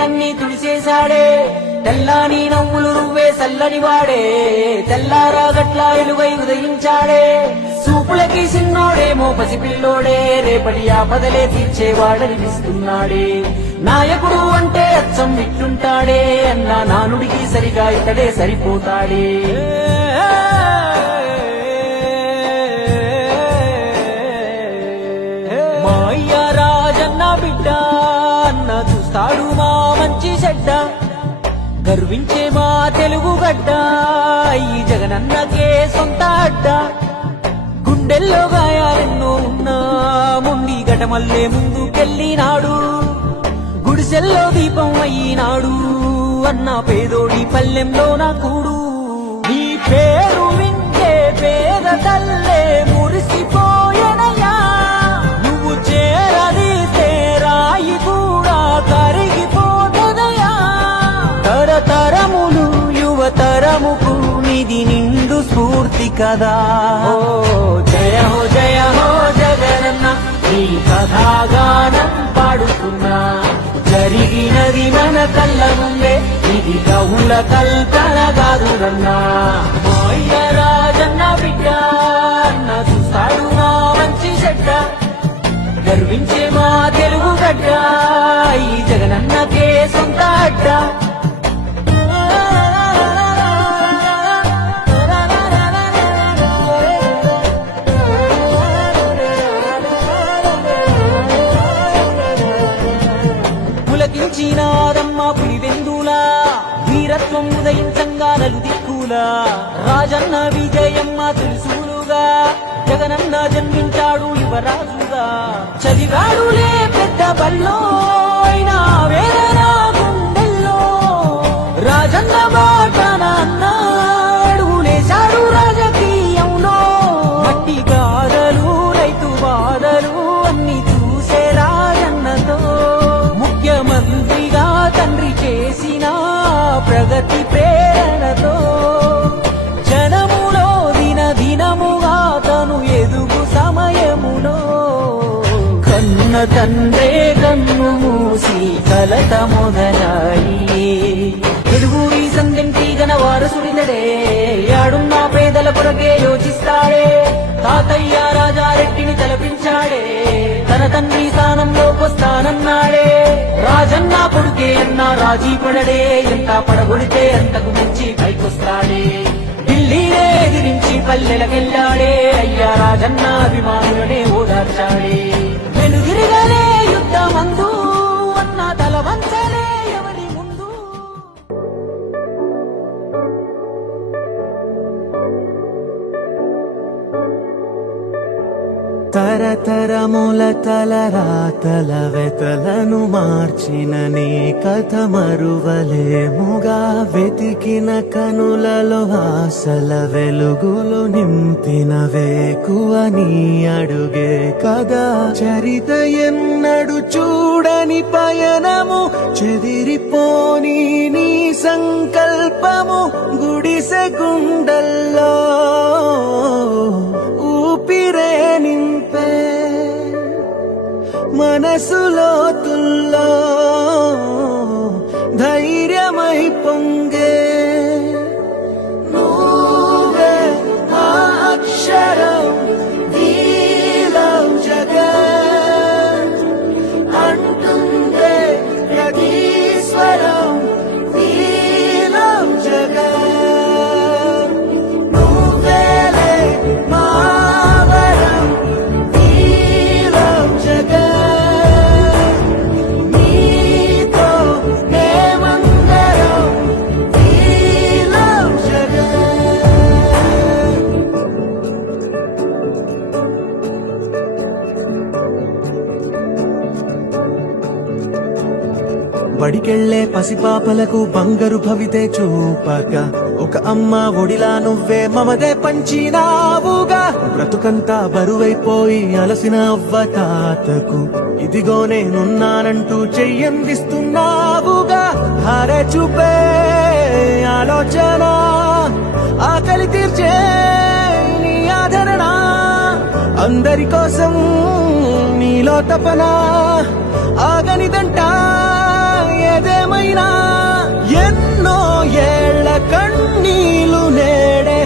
కన్నీళ్ళన్నీ తుడిసేశాడే తెల్లాని నవ్వులు నువ్వే చల్లని వాడే తెల్లారా గట్ల ఎలుగై ఉదయించాడే సూపులకి సిన్నోడేమో పసిపిల్లోడే రేపటి ఆపదలే తీర్చేవాడనిపిస్తున్నాడే నాయకుడు అంటే అచ్చం విట్టుంటాడే అన్న నానుడికి సరిగా ఇతడే సరిపోతాడే మా అయ్య రాజన్న బిడ్డ అన్న చూస్తాడు మా మంచి చెడ్డ గర్వించే మా తెలుగు గడ్డ ఈ జగనన్నకే సొంత అడ్డ గుండెల్లో గాయాలెన్నో ఉన్నా ముండి గటమల్లే ముందుకెళ్ళినాడు గుడిసెల్లో దీపం అయ్యినాడు అన్న పేదోడి పల్లెంలో నా కూడు నీ పేరు వింటే పేద తల్లే మురిసిపోయనయా నువ్వు చేరదీస్తే రాయి కూడా కరిగిపోతదయా తరతరములు యువతరముకు నిధి నిండు స్ఫూర్తి కదా జయ హో జగనన్న నీ కథాగానం పాడుతున్నా జరిగినది మన కళ్ళ ముందే ఇది కవుల కల్పన కాదురన్నా మా అయ్య రాజన్న బిడ్డ అన్న చూస్తాడు మా మంచి చెడ్డ గర్వించే మా తెలుగు గడ్డ ఈ జగనన్నకే సొంత అడ్డ పులకించినారమ్మ పులివెందులా వీరత్వం ఉదయించంగా నలు దిక్కులా రాజన్న విజయమ్మ తెలుసులుగా జగనన్న జన్మించాడు యువరాజుగా చదివాడులే పెద్ద బల్లో అయినా వేరేనా గుండెల్లో రాజన్న బాటన అడుగులేశాడు రాజకీయంలో మట్టి గాథలు రైతు బాధలు అన్ని చూసే రాజన్నతో ముఖ్యమంత్రిగా తండ్రి చేసిన ప్రగతి ప్రేరణతో జనములో దినముగా తను ఎదుగు సమయములో కన్న తండ్రే కన్ను మూసి కలత మొదలాయి ఎదుగు ఈ సందెంటి గన వారసుడినడే యాడున్న పేదల కొరకే యోచిస్తాడే తాతయ్య రాజారెడ్డిని తలపించాడే తన తండ్రి స్థానంలోకొస్తానన్నాడే రాజన్న కొడుకే అన్నా రాజీ పడడే ఎంత పడగొడితే అంతకు మించి పైకొస్తాడే ఢిల్లీనే ఎదిరించి పల్లెలకెళ్ళాడే అయ్యా రాజన్న అభిమానులనే ఓదార్చాడే వెనుదిరిగలే యుద్ధమందు అన్న తల వంచలే ఎవరి ముందు తరతరముల తలరాతల వెతలను మార్చిన నీ కథ మరువలేముగా వెతికిన కనులలో ఆశల వెలుగులు నింపిన వేకువ నీ అడుగే కదా చరిత ఎన్నడు చూడని పయనము చెదిరిపోని నీ సంకల్పము గుడిసె గుండల్లో ఊపిరే నింపే మనసులో తుల్లో ధైర్యమై పొంగే నువ్వే మా అక్షరం వీలం జగత్ అంటుందే ప్రతి స్వరం వీలం జగత్ నువ్వేలే మా వరం వీలం జగత్ నీతో మేమందరం వీలం జగత్ బడికెళ్లే పసిపాపలకు బంగారు భవితే చూపగా ఒక అమ్మ ఒడిలా నువ్వే మమదే పంచినావుగా బ్రతుకంతా బరువైపోయి అలసిన అవ్వ తాతకు ఇదిగో నేనున్నానంటూ చెయ్యందిస్తున్నావుగా హారే చూపే ఆలోచన ఆకలి తీర్చే నీ ఆదరణ అందరి కోసం నీలో తపన ఆగనిదంట ఏదేమై పైన ఎన్నో ఏళ్ల కన్నీళ్లు నేడే